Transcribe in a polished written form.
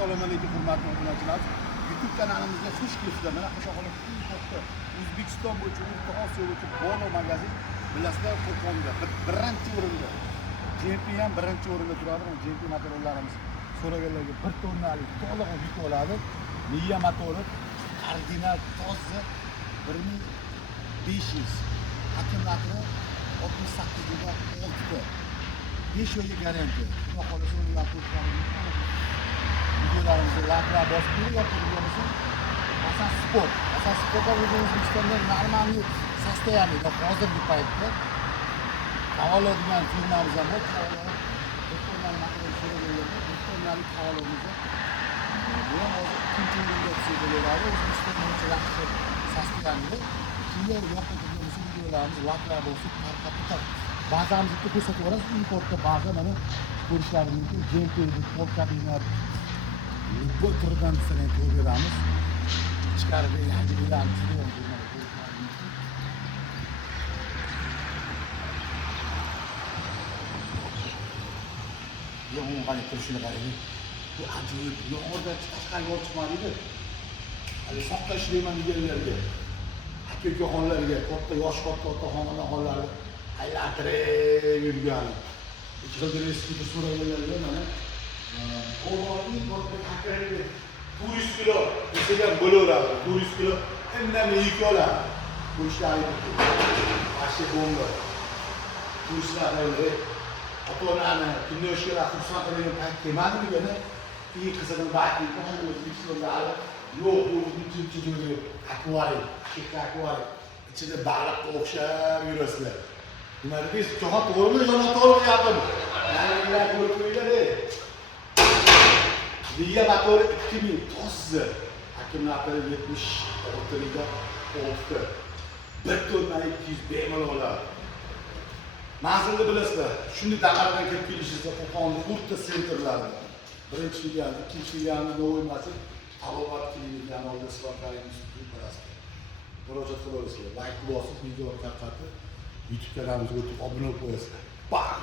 Assalomu alaykum hurmatli obunachilar. YouTube kanalimizga xush kelibsizlar. Mana qo'shaqo'la importda O'zbekiston bo'yicha, O'rta Osiyo bo'yicha Bono magazin bilasizlar Qo'qonda birinchi o'rinda. JP ham birinchi o'rinda turadi. JP materiallarimiz so'raganlarga 1 tonnalik to'liq yuk oladi. Miya motori original toza 1500. Akkumulyatori 68 ga 6 5 oyga garantiya. Xudo xolasa ular ko'rsatadi. Videolarimizni laqlar bosib ko'ryapti. Asas sport. Asas sportda O'zbekistonda normalniy состояние hozirgi paytda havola degan firmamiz ham bor. O'zbekistonlik havolamizni bu ham hozir ikkinchi o'ringa tushiradi. O'zbekiston bo'yicha yaxshi состояние. Shunga yoqadigan videolarimiz laqlar bosib tarqatib bazamizni ko'rsatib boramiz. Importda baza mana ko'rishlaringiz mumkin. JP pol kabinat bu turdan sizlarga ko'rib beramiz. Ichkarida yangiliklarni yomon qanday turishini qarang. Bu ajoyib. Yo'g'irda tashqariga olib chiqmadingmi? Hali saqlash deyman deganlarga, aka-ukaxonlarga, katta yosh katta otaxonlarni aylantirib yurgani. Ichildirisni so'raganlarga mana Qo'rg'onning katta haqqari turist kilo desak bo'laveradi. Turist kilo indamay yuk oladi. Bu ishlarni ashe bomba. Turistlarga ota-onani kinoshga xursand qiladigan payt kelmadimi yana? Keyin qizini baqib, O'zbekistonda yo'q, bu uchinchi joyda akvarium, kichik akvarium. Ichida baliqqa o'xshab yurasizlar. Nima deysiz? Javob to'g'rimi yo noto'g'ri deyapmi? Yangilar ko'rib qo'yinglar. Miya motori 2000 toza. Akkumulyatori 76 ga 6. 1 tonna 200 bemalol oladi. Manzilni bilasizlar. Shuni Damardan kelib kelishingizda Qo'qonning o'rta sentrlarida. Birinchi filial, ikkinchi filialni Novoy masjid, Tabobat klinikani oldida sifatlaringiz bilasizlar. Murojaat qilasizlar. Like bosib, videoni tarqatib, YouTube kanalimizga o'tib obuna bo'lib qo'yasizlar. Bam!